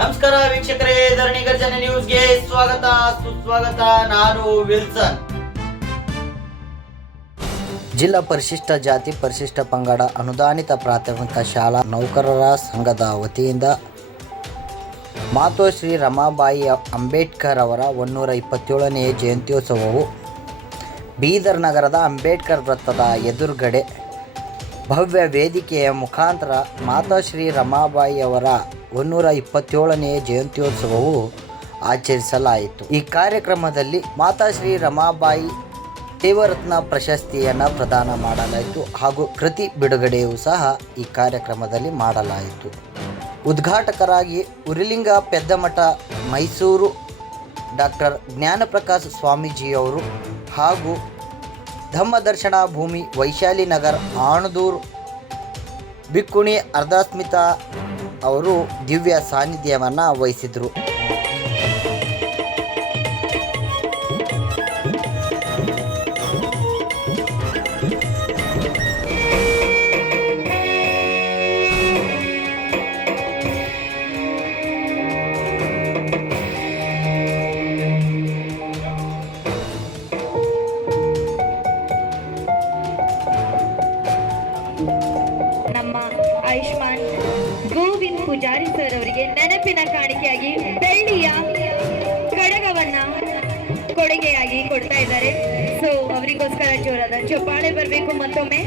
ನಮಸ್ಕಾರ ವೀಕ್ಷಕರೇ, ಧರಣಿ ಗರ್ಜನೆ ನ್ಯೂಸ್ಗೆ ಸ್ವಾಗತ, ಸುಸ್ವಾಗತ. ನಾನು ವಿಲ್ಸನ್. ಜಿಲ್ಲಾ ಪರಿಶಿಷ್ಟ ಜಾತಿ ಪರಿಶಿಷ್ಟ ಪಂಗಡ ಅನುದಾನಿತ ಪ್ರಾಥಮಿಕ ಶಾಲಾ ನೌಕರರ ಸಂಘದ ವತಿಯಿಂದ ಮಾತೋಶ್ರೀ ರಮಾಬಾಯಿ ಅಂಬೇಡ್ಕರ್ ಅವರ ಒನ್ನೂರ ಇಪ್ಪತ್ತೇಳನೆಯ ಜಯಂತ್ಯೋತ್ಸವವು ಬೀದರ್ ನಗರದ ಅಂಬೇಡ್ಕರ್ ವೃತ್ತದ ಎದುರುಗಡೆ ಭವ್ಯ ವೇದಿಕೆಯ ಮುಖಾಂತರ ಮಾತಾಶ್ರೀ ರಮಾಬಾಯಿ ಅವರ ಒನ್ನೂರ ಇಪ್ಪತ್ತೇಳನೆಯ ಜಯಂತ್ಯೋತ್ಸವವು ಆಚರಿಸಲಾಯಿತು. ಈ ಕಾರ್ಯಕ್ರಮದಲ್ಲಿ ಮಾತಾಶ್ರೀ ರಮಾಬಾಯಿ ದೇವರತ್ನ ಪ್ರಶಸ್ತಿಯನ್ನು ಪ್ರದಾನ ಮಾಡಲಾಯಿತು ಹಾಗೂ ಕೃತಿ ಬಿಡುಗಡೆಯೂ ಸಹ ಈ ಕಾರ್ಯಕ್ರಮದಲ್ಲಿ ಮಾಡಲಾಯಿತು. ಉದ್ಘಾಟಕರಾಗಿ ಉರಿಲಿಂಗ ಪೆದ್ದಮಠ ಮೈಸೂರು ಡಾಕ್ಟರ್ ಜ್ಞಾನಪ್ರಕಾಶ್ ಸ್ವಾಮೀಜಿಯವರು ಹಾಗೂ ಧಮ್ಮದರ್ಶನ ಭೂಮಿ ವೈಶಾಲಿ ನಗರ್, ಆಣದೂರು, ಬಿಕ್ಕುಣಿ ಅರ್ಧಾಸ್ಮಿತಾ ಅವರು ದಿವ್ಯ ಸಾನ್ನಿಧ್ಯವನ್ನು ವಹಿಸಿದರು. ಪೂಜಾರಿ ಸರ್ ಅವರಿಗೆ ನೆನಪಿನ ಕಾಣಿಕೆಯಾಗಿ ಬೆಳ್ಳಿಯ ಕಡಗವನ್ನ ಕೊಡುಗೆಯಾಗಿ ಕೊಡ್ತಾ ಇದ್ದಾರೆ. ಸೊ ಅವರಿಗೋಸ್ಕರ ಜೋರಾದ ಚಪ್ಪಾಳೆ ಬರಬೇಕು ಮತ್ತೊಮ್ಮೆ.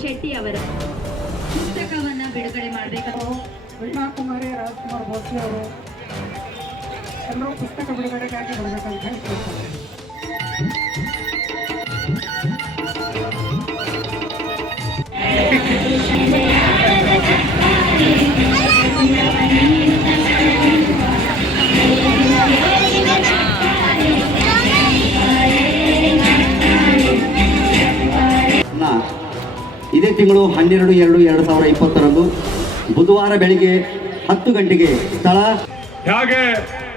ಶೆಟ್ಟಿ ಅವರ ಪುಸ್ತಕವನ್ನ ಬಿಡುಗಡೆ ಮಾಡಬೇಕು. ವೀಣಾ ಕುಮಾರಿ ರಾಜ್ಕುಮಾರ್ ಬೋಸಿ ಅವರು ಎಲ್ಲರೂ ಪುಸ್ತಕ ಬಿಡುಗಡೆಗಾಗಿ ಬರಬೇಕಂತ ಹೇಳಿ ಕೇಳ್ತಾರೆ ಇದೇ ತಿಂಗಳು ಹನ್ನೆರಡು, ಎರಡು ಎರಡು ಸಾವಿರ ಇಪ್ಪತ್ತರಂದು ಬುಧವಾರ ಬೆಳಿಗ್ಗೆ ಹತ್ತು ಗಂಟೆಗೆ ಸ್ಥಳ. ಹಾಗೆ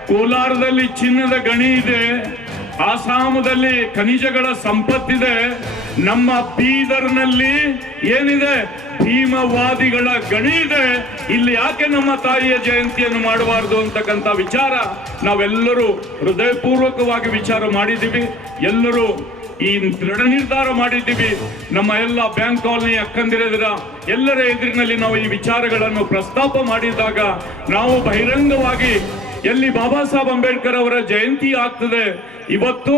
ಕೋಲಾರದಲ್ಲಿ ಚಿನ್ನದ ಗಣಿ ಇದೆ ಆಸಾಮದಲ್ಲಿ ಖನಿಜಗಳ ಸಂಪತ್ತಿದೆ, ನಮ್ಮ ಬೀದರ್ನಲ್ಲಿ ಏನಿದೆ, ಭೀಮವಾದಿಗಳ ಗಣಿ ಇದೆ. ಇಲ್ಲಿ ಯಾಕೆ ನಮ್ಮ ತಾಯಿಯ ಜಯಂತಿಯನ್ನು ಮಾಡಬಾರದು ಅಂತಕ್ಕಂಥ ವಿಚಾರ ನಾವೆಲ್ಲರೂ ಹೃದಯಪೂರ್ವಕವಾಗಿ ವಿಚಾರ ಮಾಡಿದ್ದೀವಿ. ಎಲ್ಲರೂ ಈ ದೃಢ ನಿರ್ಧಾರ ಮಾಡಿದ್ದೀವಿ. ನಮ್ಮ ಎಲ್ಲ ಬ್ಯಾಂಕ್ ಕಾಲನಿ ಅಕ್ಕಂದಿರದಿರ ಎಲ್ಲರ ಎದುರಿನಲ್ಲಿ ನಾವು ಈ ವಿಚಾರಗಳನ್ನು ಪ್ರಸ್ತಾಪ ಮಾಡಿದಾಗ ನಾವು ಬಹಿರಂಗವಾಗಿ ಎಲ್ಲಿ ಬಾಬಾ ಸಾಹೇಬ್ ಅಂಬೇಡ್ಕರ್ ಅವರ ಜಯಂತಿ ಆಗ್ತದೆ, ಇವತ್ತು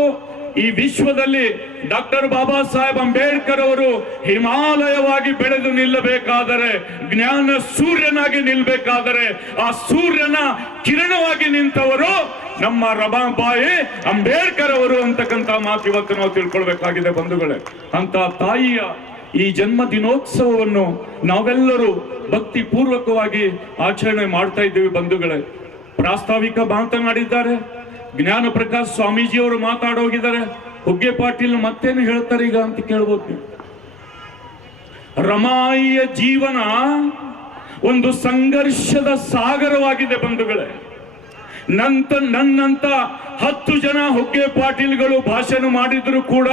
ಈ ವಿಶ್ವದಲ್ಲಿ ಡಾಕ್ಟರ್ ಬಾಬಾ ಸಾಹೇಬ್ ಅಂಬೇಡ್ಕರ್ ಅವರು ಹಿಮಾಲಯವಾಗಿ ಬೆಳೆದು ನಿಲ್ಲಬೇಕಾದರೆ, ಜ್ಞಾನ ಸೂರ್ಯನಾಗಿ ನಿಲ್ಬೇಕಾದರೆ, ಆ ಸೂರ್ಯನ ಕಿರಣವಾಗಿ ನಿಂತವರು ನಮ್ಮ ರಬಾಬಾಯಿ ಅಂಬೇಡ್ಕರ್ ಅವರು ಅಂತಕ್ಕಂಥ ಮಾತು ಇವತ್ತು ನಾವು ತಿಳ್ಕೊಳ್ಬೇಕಾಗಿದೆ ಬಂಧುಗಳೇ. ಅಂತ ತಾಯಿಯ ಈ ಜನ್ಮ ದಿನೋತ್ಸವವನ್ನು ನಾವೆಲ್ಲರೂ ಭಕ್ತಿ ಪೂರ್ವಕವಾಗಿ ಆಚರಣೆ ಮಾಡ್ತಾ ಇದ್ದೀವಿ ಬಂಧುಗಳೇ. ಪ್ರಾಸ್ತಾವಿಕ ಮಾತನಾಡಿದ್ದಾರೆ. ಜ್ಞಾನ ಪ್ರಕಾಶ್ ಸ್ವಾಮೀಜಿಯವರು ಮಾತಾಡೋಗಿದ್ದಾರೆ. ಹುಗ್ಗೆ ಪಾಟೀಲ್ ಮತ್ತೇನು ಹೇಳ್ತಾರೆ ಈಗ ಅಂತ ಕೇಳ್ಬೋದು ರಮಾಯಿಯ ಜೀವನ ಒಂದು ಸಂಘರ್ಷದ ಸಾಗರವಾಗಿದೆ ಬಂಧುಗಳೇ. ನಂತ ನನ್ನಂತ ಹತ್ತು ಜನ ಹುಗ್ಗೆ ಪಾಟೀಲ್ಗಳು ಭಾಷಣ ಮಾಡಿದ್ರು ಕೂಡ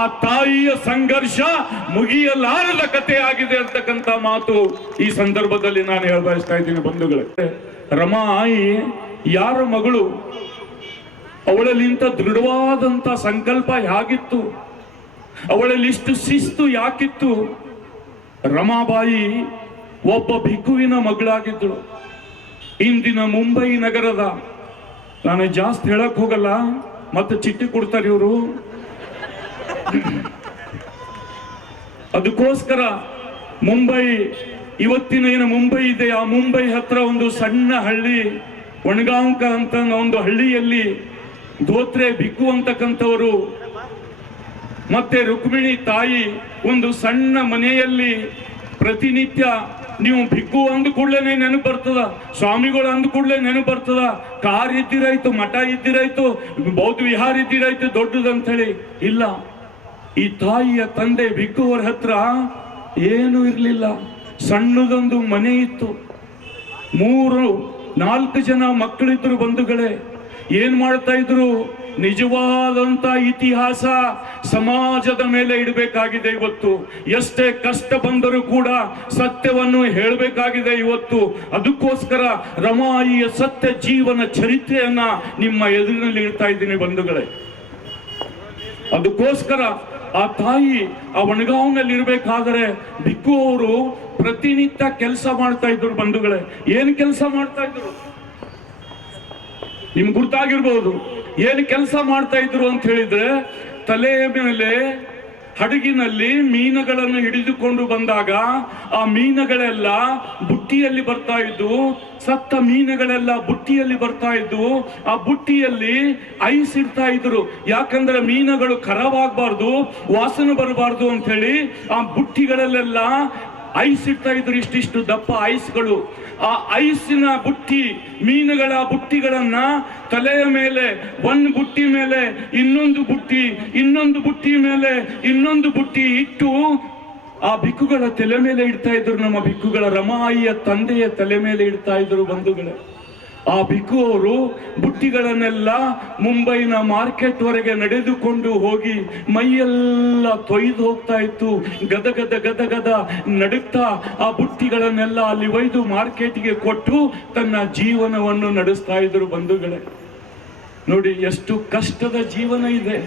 ಆ ತಾಯಿಯ ಸಂಘರ್ಷ ಮುಗಿಯಲಾರದ ಕಥೆ ಆಗಿದೆ ಅಂತಕ್ಕಂಥ ಮಾತು ಈ ಸಂದರ್ಭದಲ್ಲಿ ನಾನು ಹೇಳ ಬಯಸ್ತಾ ಇದ್ದೀನಿ ಬಂಧುಗಳೇ. ರಮಾಯಿ ಯಾರ ಮಗಳು? ಅವಳಲ್ಲಿಂತ ದೃಢವಾದಂಥ ಸಂಕಲ್ಪ ಹೇಗಿತ್ತು? ಅವಳಲ್ಲಿ ಇಷ್ಟು ಶಿಸ್ತು ಯಾಕಿತ್ತು? ರಮಾಬಾಯಿ ಒಬ್ಬ ಭಿಕ್ಕುವಿನ ಮಗಳಾಗಿದ್ದಳು. ಇಂದಿನ ಮುಂಬೈ ನಗರದ, ನಾನು ಜಾಸ್ತಿ ಹೇಳಕ್ ಹೋಗಲ್ಲ, ಮತ್ತೆ ಚಿಟ್ಟಿ ಕೊಡ್ತಾರೆ ಇವರು. ಅದಕ್ಕೋಸ್ಕರ ಮುಂಬೈ, ಇವತ್ತಿನ ಏನು ಮುಂಬೈ ಇದೆ, ಆ ಮುಂಬೈ ಹತ್ರ ಒಂದು ಸಣ್ಣ ಹಳ್ಳಿ, ಒಣಗಾಂಕ ಅಂತ ಒಂದು ಹಳ್ಳಿಯಲ್ಲಿ ಧೋತ್ರೆ ಬಿಕ್ಕು ಅಂತಕ್ಕಂಥವರು, ಮತ್ತೆ ರುಕ್ಮಿಣಿ ತಾಯಿ ಒಂದು ಸಣ್ಣ ಮನೆಯಲ್ಲಿ ಪ್ರತಿನಿತ್ಯ ನೀವು ಬಿಕ್ಕು ಅಂದ ಕೂಡಲೇ ನೆನಪು ಬರ್ತದ, ಸ್ವಾಮಿಗಳು ಅಂದ ಕೂಡಲೇ ನೆನಪು ಬರ್ತದ, ಕಾರ್ ಇದ್ದಿರಾಯ್ತು ಮಠ ಇದ್ದಿರಾಯ್ತು ಬೌದ್ಧ ವಿಹಾರ ಇದ್ದಿರಾಯ್ತು ದೊಡ್ಡದಂಥೇಳಿ ಇಲ್ಲ. ಈ ತಾಯಿಯ ತಂದೆ ಭಿಕ್ಕುವರ ಹತ್ರ ಏನು ಇರಲಿಲ್ಲ. ಸಣ್ಣದೊಂದು ಮನೆ ಇತ್ತು. ಮೂರು, ನಾಲ್ಕು ಜನ ಮಕ್ಕಳಿದ್ರು ಬಂಧುಗಳೇ. ಏನ್ ಮಾಡ್ತಾ ಇದ್ರು? ನಿಜವಾದಂತ ಇತಿಹಾಸ ಸಮಾಜದ ಮೇಲೆ ಇಡಬೇಕಾಗಿದೆ ಇವತ್ತು. ಎಷ್ಟೇ ಕಷ್ಟ ಬಂದರೂ ಕೂಡ ಸತ್ಯವನ್ನು ಹೇಳಬೇಕಾಗಿದೆ ಇವತ್ತು. ಅದಕ್ಕೋಸ್ಕರ ರಮಾಯಿಯ ಸತ್ಯ ಜೀವನ ಚರಿತ್ರೆಯನ್ನ ನಿಮ್ಮ ಎದುರಿನಲ್ಲಿ ಇಡ್ತಾ ಇದ್ದೀನಿ ಬಂಧುಗಳೇ. ಅದಕ್ಕೋಸ್ಕರ ಆ ತಾಯಿ ಆ ಒಣಗಾವ್ನಲ್ಲಿ ಇರಬೇಕಾದ್ರೆ ಬಿಕ್ಕು ಅವರು ಪ್ರತಿನಿತ್ಯ ಕೆಲಸ ಮಾಡ್ತಾ ಇದ್ರು ಬಂಧುಗಳೇ. ಏನ್ ಕೆಲಸ ಮಾಡ್ತಾ ಇದ್ರು? ನಿಮ್ಗೆ ಗುರ್ತಾಗಿರ್ಬೋದು. ಏನ್ ಕೆಲಸ ಮಾಡ್ತಾ ಇದ್ರು ಅಂತ ಹೇಳಿದ್ರೆ, ತಲೆಯ ಮೇಲೆ ಹಡಗಿನಲ್ಲಿ ಮೀನುಗಳನ್ನು ಹಿಡಿದುಕೊಂಡು ಬಂದಾಗ ಆ ಮೀನುಗಳೆಲ್ಲ ಬುಟ್ಟಿಯಲ್ಲಿ ಬರ್ತಾ ಇದ್ದು, ಸತ್ತ ಮೀನುಗಳೆಲ್ಲ ಬುಟ್ಟಿಯಲ್ಲಿ ಬರ್ತಾ ಇದ್ದು, ಆ ಬುಟ್ಟಿಯಲ್ಲಿ ಐಸ್ ಇಡ್ತಾ ಇದ್ರು. ಯಾಕಂದ್ರೆ ಮೀನುಗಳು ಖರಾಬಾಗಬಾರ್ದು ವಾಸನೆ ಬರಬಾರ್ದು ಅಂತ ಹೇಳಿ ಆ ಬುಟ್ಟಿಗಳಲ್ಲೆಲ್ಲ ಐಸ್ ಇಡ್ತಾ ಇದ್ರು ಇಷ್ಟಿಷ್ಟು ದಪ್ಪ ಐಸ್ಗಳು. ಆ ಐಸಿನ ಬುಟ್ಟಿ, ಮೀನುಗಳ ಬುಟ್ಟಿಗಳನ್ನ ತಲೆಯ ಮೇಲೆ, ಒಂದು ಬುಟ್ಟಿ ಮೇಲೆ, ಇನ್ನೊಂದು ಬುಟ್ಟಿ ಇನ್ನೊಂದು ಬುಟ್ಟಿ ಮೇಲೆ, ಇನ್ನೊಂದು ಬುಟ್ಟಿ ಇಟ್ಟು ಆ ಬಿಕ್ಕುಗಳ ತಲೆ ಮೇಲೆ ಇಡ್ತಾ ಇದ್ರು ನಮ್ಮ ಬಿಕ್ಕುಗಳ ರಮಾಯಿಯ ತಂದೆಯ ತಲೆ ಮೇಲೆ ಇಡ್ತಾ ಇದ್ರು ಬಂಧುಗಳೇ. ಆ ಬಿಕು ಅವರು ಬುಟ್ಟಿಗಳನ್ನೆಲ್ಲ ಮುಂಬೈನ ಮಾರ್ಕೆಟ್ ವರೆಗೆ ನಡೆದುಕೊಂಡು ಹೋಗಿ ಮೈಯೆಲ್ಲ ತೊಯ್ದು ಹೋಗ್ತಾ ಇತ್ತು. ಗದ ಗದ ಗದ ಗದ ನಡುತ್ತಾ ಆ ಬುಟ್ಟಿಗಳನ್ನೆಲ್ಲ ಅಲ್ಲಿ ಒಯ್ದು ಮಾರ್ಕೆಟ್ಗೆ ಕೊಟ್ಟು ತನ್ನ ಜೀವನವನ್ನು ನಡೆಸ್ತಾ ಇದ್ರು ಬಂಧುಗಳೇ. ನೋಡಿ, ಎಷ್ಟು ಕಷ್ಟದ ಜೀವನ ಇದೆ.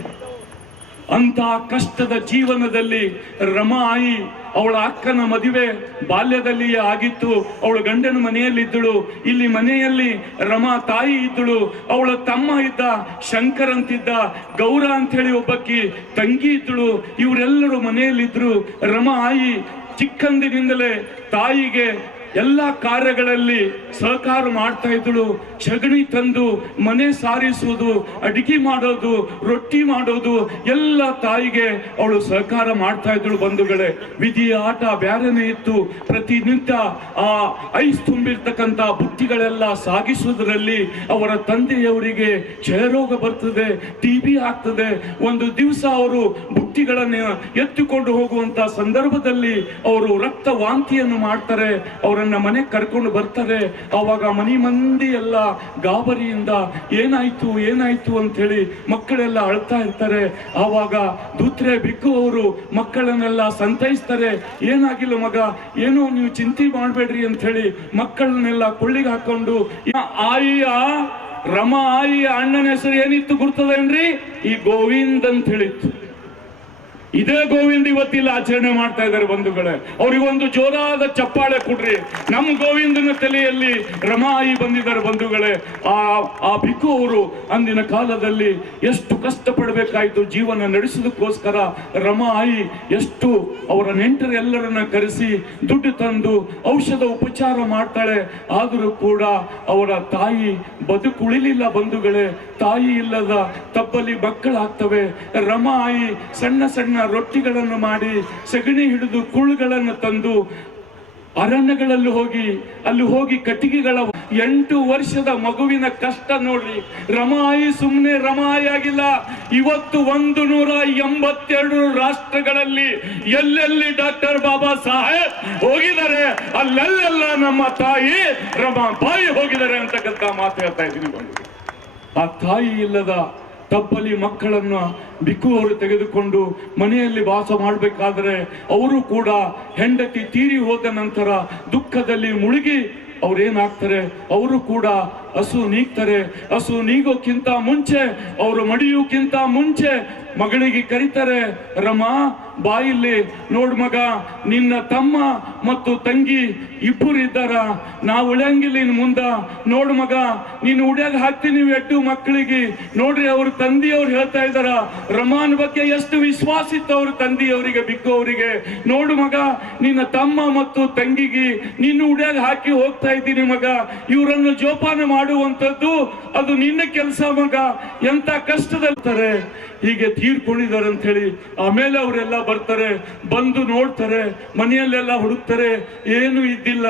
ಅಂತ ಕಷ್ಟದ ಜೀವನದಲ್ಲಿ ರಮಾಯಿ ಅವಳ ಅಕ್ಕನ ಮದುವೆ ಬಾಲ್ಯದಲ್ಲಿಯೇ ಆಗಿತ್ತು. ಅವಳು ಗಂಡನ ಮನೆಯಲ್ಲಿದ್ದಳು. ಇಲ್ಲಿ ಮನೆಯಲ್ಲಿ ರಮಾ ತಾಯಿ ಇದ್ದಳು. ಅವಳ ತಮ್ಮ ಇದ್ದ ಶಂಕರ್ ಅಂತಿದ್ದ, ಗೌರ ಅಂತ ಹೇಳಿ ಒಬ್ಬಕ್ಕಿ ತಂಗಿ ಇದ್ದಳು. ಇವರೆಲ್ಲರೂ ಮನೆಯಲ್ಲಿದ್ರು. ರಮಾಯಿ ಚಿಕ್ಕಂದಿನಿಂದಲೇ ತಾಯಿಗೆ ಎಲ್ಲ ಕಾರ್ಯಗಳಲ್ಲಿ ಸಹಕಾರ ಮಾಡ್ತಾ ಇದ್ದಳು. ಸಗಣಿ ತಂದು ಮನೆ ಸಾರಿಸುವುದು ಅಡಿಗೆ ಮಾಡೋದು, ರೊಟ್ಟಿ ಮಾಡೋದು, ಎಲ್ಲ ತಾಯಿಗೆ ಅವಳು ಸಹಕಾರ ಮಾಡ್ತಾ ಇದ್ದಳು ಬಂಧುಗಳೇ. ವಿಧಿಯ ಆಟ ಬ್ಯಾರನೆ ಇತ್ತು. ಪ್ರತಿನಿತ್ಯ ಆ ಐಸ್ ತುಂಬಿರ್ತಕ್ಕಂಥ ಬುತ್ತಿಗಳೆಲ್ಲ ಸಾಗಿಸುವುದರಲ್ಲಿ ಅವರ ತಂದೆಯವರಿಗೆ ಕ್ಷಯರೋಗ ಬರ್ತದೆ, ಟಿ ಬಿ ಆಗ್ತದೆ. ಒಂದು ದಿವಸ ಅವರು ಬುಟ್ಟಿಗಳನ್ನು ಎತ್ತಿಕೊಂಡು ಹೋಗುವಂತ ಸಂದರ್ಭದಲ್ಲಿ ಅವರು ರಕ್ತ ವಾಂತಿಯನ್ನು ಮಾಡ್ತಾರೆ, ಅವರನ್ನ ಮನೆ ಕರ್ಕೊಂಡು ಬರ್ತಾರೆ ಅವಾಗ ಮನಿ ಮಂದಿ ಎಲ್ಲ ಗಾಬರಿಯಿಂದ, ಏನಾಯ್ತು ಏನಾಯ್ತು ಅಂತ ಹೇಳಿ ಮಕ್ಕಳೆಲ್ಲ ಅಳ್ತಾ ಇರ್ತಾರೆ. ಆವಾಗ ದೂತ್ರೆ ಬಿಕ್ಕು ಅವರು ಮಕ್ಕಳನ್ನೆಲ್ಲ ಸಂತೈಸ್ತಾರೆ. ಏನಾಗಿಲ್ಲ ಮಗ, ಏನೋ ನೀವು ಚಿಂತೆ ಮಾಡಬೇಡ್ರಿ ಅಂತ ಹೇಳಿ ಮಕ್ಕಳನ್ನೆಲ್ಲ ಕೊಳ್ಳಿಗೆ ಹಾಕೊಂಡು ಆಯಿಯ, ರಮ ಆಯಿಯ ಅಣ್ಣನ ಹೆಸರು ಏನಿತ್ತು ಗುರ್ತದೇನ್ರಿ? ಈ ಗೋವಿಂದ್ ಅಂತ ಹೇಳಿತ್ತು ಇದೇ ಗೋವಿಂದ ಇವತ್ತಿಲ್ಲ ಆಚರಣೆ ಮಾಡ್ತಾ ಇದ್ದಾರೆ ಬಂಧುಗಳೇ. ಅವ್ರಿಗೊಂದು ಜೋರಾದ ಚಪ್ಪಾಳೆ ಕೊಡ್ರಿ. ನಮ್ಮ ಗೋವಿಂದನ ತಲೆಯಲ್ಲಿ ರಮಾಯಿ ಬಂದಿದ್ದಾರೆ ಬಂಧುಗಳೇ. ಆ ಆ ಭಿಕ್ಕು ಅವರು ಅಂದಿನ ಕಾಲದಲ್ಲಿ ಎಷ್ಟು ಕಷ್ಟಪಡಬೇಕಾಯ್ತು ಜೀವನ ನಡೆಸೋದಕ್ಕೋಸ್ಕರ ರಮಾಯಿ ಎಷ್ಟು ಅವರ ನೆಂಟರೆಲ್ಲರನ್ನ ಕರೆಸಿ ದುಡ್ಡು ತಂದು ಔಷಧ ಉಪಚಾರ ಮಾಡ್ತಾಳೆ. ಆದರೂ ಕೂಡ ಅವರ ತಾಯಿ ಬದುಕುಳಿಲಿಲ್ಲ ಬಂಧುಗಳೇ. ತಾಯಿ ಇಲ್ಲದ ತಬ್ಬಲಿ ಮಕ್ಕಳಾಗ್ತವೆ. ರಮಾಯಿ ಸಣ್ಣ ಸಣ್ಣ ರೊಟ್ಟಿಗಳನ್ನು ಮಾಡಿ ಸಗಣಿ ಹಿಡಿದು ಕುಳ್ಳುಗಳನ್ನು ತಂದು ಅರಣ್ಯಗಳಲ್ಲಿ ಹೋಗಿ, ಅಲ್ಲಿ ಹೋಗಿ ಕಟ್ಟಿಗೆಗಳ ಎಂಟು ವರ್ಷದ ಮಗುವಿನ ಕಷ್ಟ ನೋಡ್ರಿ. ರಮಾಯಿ ಸುಮ್ಮನೆ ರಮಾಯಿ ಆಗಿಲ್ಲ. ಇವತ್ತು ಒಂದು ನೂರ ಎಂಬತ್ತೆರಡು ರಾಷ್ಟ್ರಗಳಲ್ಲಿ ಎಲ್ಲೆಲ್ಲಿ ಡಾಕ್ಟರ್ ಬಾಬಾ ಸಾಹೇಬ್ ಹೋಗಿದ್ದಾರೆ, ಅಲ್ಲೆಲ್ಲೆಲ್ಲ ನಮ್ಮ ತಾಯಿ ರಮಾಬಾಯಿ ಹೋಗಿದ್ದಾರೆ ಅಂತಕ್ಕಂಥ ಮಾತು ಹೇಳ್ತಾ ಇದ್ದೀನಿ. ಆ ತಾಯಿ ಇಲ್ಲದ ತಪ್ಪಲಿ ಮಕ್ಕಳನ್ನು ಬಿಕ್ಕು ಅವರು ತೆಗೆದುಕೊಂಡು ಮನೆಯಲ್ಲಿ ವಾಸ ಮಾಡಬೇಕಾದರೆ ಅವರು ಕೂಡ ಹೆಂಡತಿ ತೀರಿ ಹೋದ ನಂತರ ದುಃಖದಲ್ಲಿ ಮುಳುಗಿ ಅವ್ರೇನಾಗ್ತಾರೆ? ಅವರು ಕೂಡ ಹಸು ನೀಗ್ತಾರೆ, ಹಸು ನೀಗೋಕ್ಕಿಂತ ಮುಂಚೆ, ಅವರು ಮಡಿಯೋಕ್ಕಿಂತ ಮುಂಚೆ ಮಗಳಿಗೆ ಕರೀತಾರೆ, ರಮ, ಬಾಯಿಲ್ಲಿ ನೋಡ್ ಮಗ, ನಿನ್ನ ತಮ್ಮ ಮತ್ತು ತಂಗಿ ಇಬ್ಬರು ಇದ್ದಾರ ನಾ ಉಳಿಯಂಗಿಲ್ಲ ಇನ್ ಮುಂದ. ನೋಡ್ ಮಗ, ನೀನು ಉಡ್ಯಾಗ ಹಾಕ್ತೀನಿ ಎಟ್ಟು ಮಕ್ಕಳಿಗೆ. ನೋಡ್ರಿ, ಅವ್ರ ತಂದೆಯವ್ರು ಹೇಳ್ತಾ ಇದ್ದಾರ, ರಮಾನ್ ಬಗ್ಗೆ ಎಷ್ಟು ವಿಶ್ವಾಸ ಇತ್ತು ಅವ್ರ ತಂದೆಯವರಿಗೆ ಬಿಕ್ಕು ಅವರಿಗೆ ನೋಡು ಮಗ, ನಿನ್ನ ತಮ್ಮ ಮತ್ತು ತಂಗಿಗೆ, ನೀನು ಉಡ್ಯಾಗ ಹಾಕಿ ಹೋಗ್ತಾ ಇದ್ದೀನಿ ಮಗ, ಇವರನ್ನು ಜೋಪಾನ ಮಾಡುವಂಥದ್ದು ಅದು ನಿನ್ನ ಕೆಲಸ ಮಗ. ಎಂತ ಕಷ್ಟದಲ್ಲಿರ್ತಾರೆ. ಹೀಗೆ ತೀರ್ಕೊಂಡಿದ್ದಾರೆ ಅಂತ ಹೇಳಿ ಆಮೇಲೆ ಅವರೆಲ್ಲ ಬರ್ತಾರೆ, ಬಂದು ನೋಡ್ತಾರೆ, ಮನೆಯಲ್ಲೆಲ್ಲ ಹುಡುಕ್ತಾರೆ, ಏನು ಇದ್ದಿಲ್ಲ.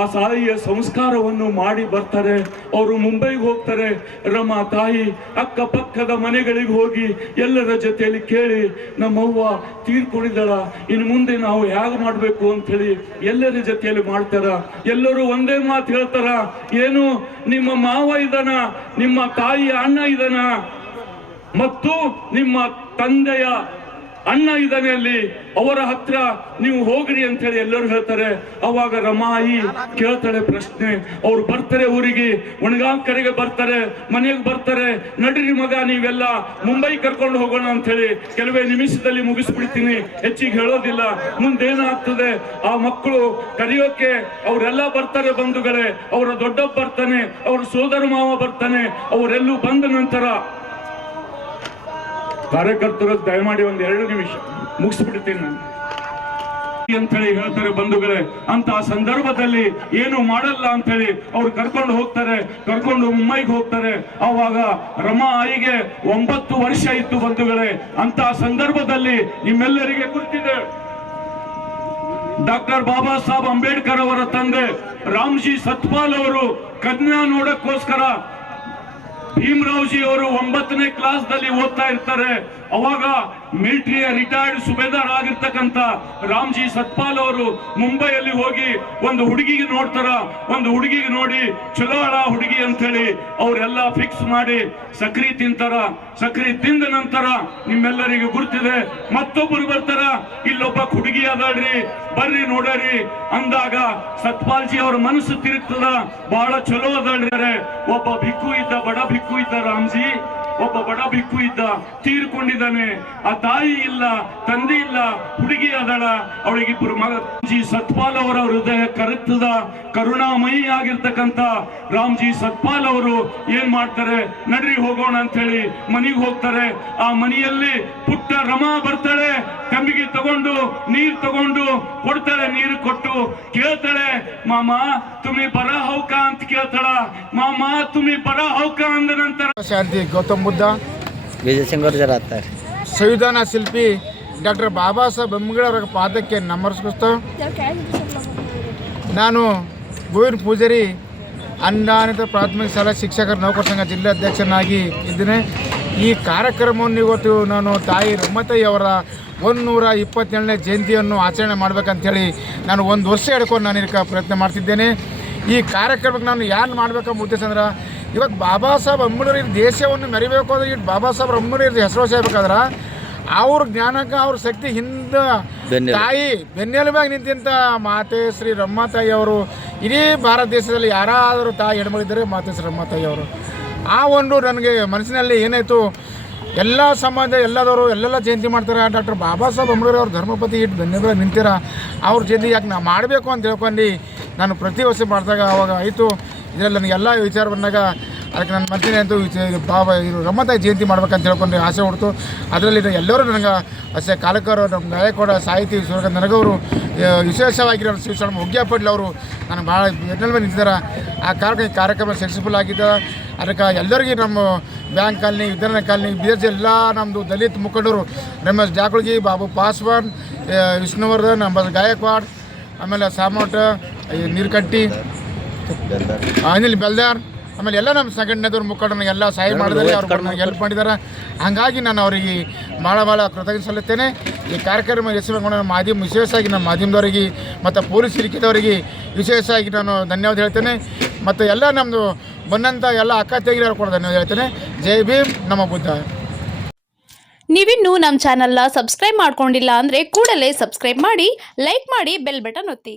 ಆ ತಾಯಿಯ ಸಂಸ್ಕಾರವನ್ನು ಮಾಡಿ ಬರ್ತಾರೆ. ಅವರು ಮುಂಬೈಗೆ ಹೋಗ್ತಾರೆ. ರಮ ತಾಯಿ ಅಕ್ಕಪಕ್ಕದ ಮನೆಗಳಿಗೆ ಹೋಗಿ ಎಲ್ಲರ ಜೊತೆಯಲ್ಲಿ ಕೇಳಿ, ನಮ್ಮವ್ವ ತೀರ್ಕೊಂಡಿದ್ದಾಳ ಇನ್ನು ಮುಂದೆ ನಾವು ಹೇಗೆ ಮಾಡಬೇಕು ಅಂತ ಎಲ್ಲರ ಜೊತೆಯಲ್ಲಿ ಮಾಡ್ತಾರ. ಎಲ್ಲರೂ ಒಂದೇ ಮಾತು ಹೇಳ್ತಾರ, ಏನು, ನಿಮ್ಮ ಮಾವ ಇದ್ದಾನ, ನಿಮ್ಮ ತಾಯಿಯ ಅಣ್ಣ ಇದನ ಮತ್ತು ನಿಮ್ಮ ತಂದೆಯ ಅಣ್ಣ ಇದ್ದಾನೆ ಅಲ್ಲಿ, ಅವರ ಹತ್ರ ನೀವು ಹೋಗ್ರಿ ಅಂತ ಹೇಳಿ ಎಲ್ಲರೂ ಹೇಳ್ತಾರೆ. ಅವಾಗ ರಮಾಯಿ ಕೇಳ್ತಾಳೆ ಪ್ರಶ್ನೆ, ಅವ್ರು ಬರ್ತಾರೆ ಊರಿಗೆ ಒಣಗಾಂಕರೆಗೆ ಬರ್ತಾರೆ, ಮನೆಗೆ ಬರ್ತಾರೆ, ನಡ್ರಿ ಮಗ, ನೀವೆಲ್ಲ ಮುಂಬೈ ಕರ್ಕೊಂಡು ಹೋಗೋಣ ಅಂತ ಹೇಳಿ ಕೆಲವೇ ನಿಮಿಷದಲ್ಲಿ ಮುಗಿಸ್ಬಿಡ್ತೀನಿ, ಹೆಚ್ಚಿಗೆ ಹೇಳೋದಿಲ್ಲ ಮುಂದೇನಾಗ್ತದೆ ಆ ಮಕ್ಕಳು ಕರೆಯೋಕೆ ಅವರೆಲ್ಲ ಬರ್ತಾರೆ ಬಂಧುಗಳೇ, ಅವರ ದೊಡ್ಡಪ್ಪ ಬರ್ತಾನೆ, ಅವರ ಸೋದರ ಮಾವ ಬರ್ತಾನೆ, ಅವರೆಲ್ಲೂ ಬಂದ ನಂತರ ಕಾರ್ಯಕರ್ತರು ದಯಮಾಡಿ ಒಂದ್ ಎರಡು ನಿಮಿಷ ಮುಗಿಸ್ಬಿಡ್ತೀನಿ ನಾನು. ಅಂತ ಹೇಳಿ ಹೇಳ್ತಾರೆ ಬಂಧುಗಳೇ ಅಂತ ಸಂದರ್ಭದಲ್ಲಿ ಏನು ಮಾಡಲ್ಲ ಅಂತ ಹೇಳಿ ಅವ್ರು ಕರ್ಕೊಂಡು ಹೋಗ್ತಾರೆ, ಕರ್ಕೊಂಡು ಮುಂಬೈಗೆ ಹೋಗ್ತಾರೆ. ಅವಾಗ ರಮಾ ಆಯಿಗೆ ಒಂಬತ್ತು ವರ್ಷ ಇತ್ತು ಬಂಧುಗಳೇ ಅಂತ ಸಂದರ್ಭದಲ್ಲಿ ನಿಮ್ಮೆಲ್ಲರಿಗೆ ಗೊತ್ತಿದೆ. ಡಾಕ್ಟರ್ ಬಾಬಾ ಸಾಹೇಬ್ ಅಂಬೇಡ್ಕರ್ ಅವರ ತಂದೆ ರಾಮ್ಜಿ ಸತ್ಪಾಲ್ ಅವರು ಕನ್ಯಾ ನೋಡಕ್ಕೋಸ್ಕರ ಭೀಮರಾವ್ಜಿ ಅವರು ಒಂಬತ್ತನೇ ಕ್ಲಾಸ್ನಲ್ಲಿ ಓದ್ತಾ ಇರ್ತಾರೆ. ಅವಾಗ ಮಿಲಿಟರಿಯ ರಿಟೈರ್ಡ್ ಸುಬೇದಾರ್ ಆಗಿರ್ತಕ್ಕಂತ ರಾಮ್ಜಿ ಸತ್ಪಾಲ್ ಅವರು ಮುಂಬೈಯಲ್ಲಿ ಹೋಗಿ ಒಂದು ಹುಡುಗಿಗೆ ನೋಡ್ತಾರ, ಒಂದು ಹುಡುಗಿಗೆ ನೋಡಿ, ಚಲೋ ಅಳ ಹುಡುಗಿ ಅಂತ ಹೇಳಿ ಅವರೆಲ್ಲ ಫಿಕ್ಸ್ ಮಾಡಿ ಸಕ್ರಿ ತಿಂತಾರ. ಸಕ್ರಿ ತಿಂದ ನಂತರ ನಿಮ್ಮೆಲ್ಲರಿಗೂ ಗುರ್ತಿದೆ. ಮತ್ತೊಬ್ಬರು ಬರ್ತಾರ, ಇಲ್ಲೊಬ್ಬ ಹುಡುಗಿ ಅದಾಡ್ರಿ ಬರ್ರಿ ನೋಡರಿ ಅಂದಾಗ ಸತ್ಪಾಲ್ಜಿ ಅವ್ರ ಮನಸ್ಸು ತಿರುಗ್ತದ. ಬಹಳ ಚಲೋ ಅದಾಡ್ರಿ ಒಬ್ಬ ಭಿಕ್ಕು ಇದ್ದ, ಬಡ ಭಿಕ್ಕು ಇದ್ದ ರಾಮ್ಜಿ ಒಬ್ಬ ಬಡ ಬಿಕ್ಕು ಇದ್ದ ತೀರ್ಕೊಂಡಿದ್ದಾನೆ. ಆ ತಾಯಿ ಇಲ್ಲ, ತಂದೆ ಇಲ್ಲ, ಹುಡುಗಿ ಅದಳ. ಅವಳಿಗಿಬ್ಬರು ಮಗ ಜಿ ಸತ್ಪಾಲ್ ಅವರ ಹೃದಯ ಕರೆತದ ಕರುಣಾಮಯಿ ಆಗಿರ್ತಕ್ಕಂತ ರಾಮ್ಜಿ ಸತ್ಪಾಲ್ ಅವರು ಏನ್ ಮಾಡ್ತಾರೆ? ನಡ್ರಿ ಹೋಗೋಣ ಅಂತ ಹೇಳಿ ಮನೆಗೆ ಹೋಗ್ತಾರೆ. ಆ ಮನೆಯಲ್ಲಿ ಪುಟ್ಟ ರಮಾ ಬರ್ತಾಳೆ. ಕಂಬಿಗೆ ತಗೊಂಡು ನೀರ್ ತಗೊಂಡು ಕೊಡ್ತಾಳೆ, ನೀರು ಕೊಟ್ಟು ಕೇಳ್ತಾಳೆ, ಮಾಮ, ತುಮಿ ಬರ ಹೌಕ ಅಂತ ಕೇಳ್ತಾಳ. ಮಾಮ, ತುಮಿ ಬರ ಹೌಕ ಅಂದ ನಂತರ ಶಾಂತಿ, ಗೌತಮ್ ಬುದ್ಧ ವಿಜಯ್ ಸಿಂಗ್ ಅವ್ರು ಜರ ಆತಾರೆ ಸಂವಿಧಾನ ಶಿಲ್ಪಿ ಡಾಕ್ಟರ್ ಬಾಬಾ ಸಾಹೇಬ್ ಅಂಬೇಡ್ಕರ್ ಪಾದಕ್ಕೆ ನಮಸ್ಕರಿಸ್ತಾ ನಾನು ಗೋವಿಂದ ಪೂಜಾರಿ ಅನುದಾನಿತ ಪ್ರಾಥಮಿಕ ಶಾಲಾ ಶಿಕ್ಷಕರ ನೌಕರ ಸಂಘ ಜಿಲ್ಲಾಧ್ಯಕ್ಷನಾಗಿ ಇದ್ದೇನೆ. ಈ ಕಾರ್ಯಕ್ರಮವನ್ನು ಇವತ್ತು ನಾನು ತಾಯಿ ರಮ್ಮತಯ್ಯ ಅವರ ಒಂದುನೂರ ಇಪ್ಪತ್ತೇಳನೇ ಜಯಂತಿಯನ್ನು ಆಚರಣೆ ಮಾಡಬೇಕಂತೇಳಿ ನಾನು ಒಂದು ವರ್ಷ ಹಿಡ್ಕೊಂಡು ನಾನು ಇದಕ್ಕೆ ಪ್ರಯತ್ನ ಮಾಡ್ತಿದ್ದೇನೆ. ಈ ಕಾರ್ಯಕ್ರಮಕ್ಕೆ ನಾನು ಯಾರು ಮಾಡಬೇಕಂಬ ಉದ್ದೇಶ ಅಂದ್ರೆ ಇವತ್ತು ಬಾಬಾ ಸಾಹೇಬ್ ಅಂಬೇಡ್ಕರ್ ಇದು ದೇಶವನ್ನು ಮೆರಿಬೇಕು ಅಂದ್ರೆ ಇಟ್ಟು ಬಾಬಾ ಸಾಹೇಬ್ ಅಂಬೇಡ್ಕರ್ ಹೆಸರು ಸೇರ್ಬೇಕಾದ್ರೆ ಅವ್ರ ಜ್ಞಾನಕ್ಕೆ ಅವ್ರ ಶಕ್ತಿ ಹಿಂದ. ತಾಯಿ ಬೆನ್ನೆಲುಬಾಗಿ ನಿಂತಿಂಥ ಮಾತೆ ಶ್ರೀ ರಮಾತಾಯಿ ಅವರು ಇಡೀ ಭಾರತ ದೇಶದಲ್ಲಿ ಯಾರಾದರೂ ತಾಯಿ ಹೆಣ್ಮಗಳಿದ್ದರೆ ಮಾತೆ ಶ್ರೀ ರಮಾತಾಯಿ ಅವರು ಆ ಒಂದು ನನಗೆ ಮನಸ್ಸಿನಲ್ಲಿ ಏನಾಯಿತು ಎಲ್ಲ ಸಮಾಜ ಎಲ್ಲದವರು ಎಲ್ಲೆಲ್ಲ ಜಯಂತಿ ಮಾಡ್ತಾರೆ ಡಾಕ್ಟರ್ ಬಾಬಾ ಸಾಹೇಬ್ ಅಂಬೇಡ್ಕರ್ ಅವ್ರ ಧರ್ಮಪತಿ ಇಟ್ಟು ಬೆನ್ನೆಲುಬಾಗಿ ನಿಂತಿರ ಅವ್ರ ಜಯಂತಿ ಯಾಕೆ ನಾ ಮಾಡಬೇಕು ಅಂತ ಹೇಳ್ಕೊಂಡು ನಾನು ಪ್ರತಿ ವರ್ಷ ಮಾಡಿದಾಗ ಅವಾಗ ಆಯಿತು ಇದರಲ್ಲಿ ನನಗೆ ಎಲ್ಲ ವಿಚಾರ ಬಂದಾಗ ಅದಕ್ಕೆ ನಾನು ಮನಸ್ಸಿನ ಅಂತೂ ಭಾವ, ಇದು ರಮ್ಮತಾಯಿ ಜಯಂತಿ ಮಾಡ್ಬೇಕಂತ ಹೇಳ್ಕೊಂಡು ಆಸೆ ಹುಡ್ತು. ಅದರಲ್ಲಿ ಎಲ್ಲರೂ ನನಗೆ ಅಷ್ಟೇ ಕಾಲಕರು, ನಮ್ಮ ಗಾಯಕವಾಡ ಸಾಹಿತಿ ಸೂರ್ಯಕಾಂತ್ ನನಗವರು ವಿಶೇಷವಾಗಿ ನಮ್ಮ ಶಿವಶರಣ ಅವರು ನನಗೆ ಭಾಳ ಎನ್ನೆಲ್ಲ ನಿಂತಿದ್ದಾರೆ. ಆ ಕಾರ್ಯಕ್ರಮ ಕಾರ್ಯಕ್ರಮ ಸಕ್ಸಸ್ಫುಲ್ ಆಗಿದೆ. ಅದಕ್ಕೆ ಎಲ್ಲರಿಗೂ ನಮ್ಮ ಬ್ಯಾಂಕ್ ಕಾಲನಿ ವಿದ್ಯಾರ್ಥಿ ಕಾಲನಿ ಬೀದರ್ ಎಲ್ಲ ನಮ್ಮದು ದಲಿತ ಮುಖಂಡರು, ರಮೇಶ್ ಜಾಕುಳ್ಗಿ, ಬಾಬು ಪಾಸ್ವಾನ್ ವಿಷ್ಣುವರ್ಧನ್ ನಮ್ಮ ಗಾಯಕ್ವಾಡ್, ಆಮೇಲೆ ಸಾಮೋಟ ನೀರ್ಕಟ್ಟಿ ಅನಿಲ್ ಬೆಲ್ದಾರ್. ಆಮೇಲೆ ಎಲ್ಲ ನಮ್ಮ ಸಂಘಟನೆದವ್ರ ಮುಖಂಡರು ಎಲ್ಲ ಸಹಾಯ ಮಾಡಿದ್ದಾರೆ ಅವ್ರು ನನಗೆ ಹೆಲ್ಪ್ ಮಾಡಿದಾರೆ ಹಾಗಾಗಿ ನಾನು ಅವರಿಗೆ ಭಾಳ ಭಾಳ ಕೃತಜ್ಞತೆ ಸಲ್ಲುತ್ತೇನೆ. ಈ ಕಾರ್ಯಕ್ರಮ ಯಶಸ್ವಿಗೊಂಡ ಮಾಧ್ಯಮ ವಿಶೇಷವಾಗಿ ನಮ್ಮ ಮಾಧ್ಯಮದವರಿಗೆ ಮತ್ತು ಪೊಲೀಸ್ ಇಲಾಖೆದವರಿಗೆ ವಿಶೇಷವಾಗಿ ನಾನು ಧನ್ಯವಾದ ಹೇಳ್ತೇನೆ. ಮತ್ತು ಎಲ್ಲ ನಮ್ಮದು ಬಂದಂಥ ಎಲ್ಲ ಅಕ್ಕ ತಂಗಿಯರು ಕೂಡ ಧನ್ಯವಾದ ಹೇಳ್ತೇನೆ. ಜೈ ಭೀಮ್ ನಮ್ಮ ಬುದ್ಧ. ನೀವಿನ್ನೂ ನಮ್ಮ ಚಾನಲ್ನ ಸಬ್ಸ್ಕ್ರೈಬ್ ಮಾಡ್ಕೊಂಡಿಲ್ಲ ಅಂದರೆ ಕೂಡಲೇ ಸಬ್ಸ್ಕ್ರೈಬ್ ಮಾಡಿ ಲೈಕ್ ಮಾಡಿ ಬೆಲ್ ಬಟನ್ ಒತ್ತಿ.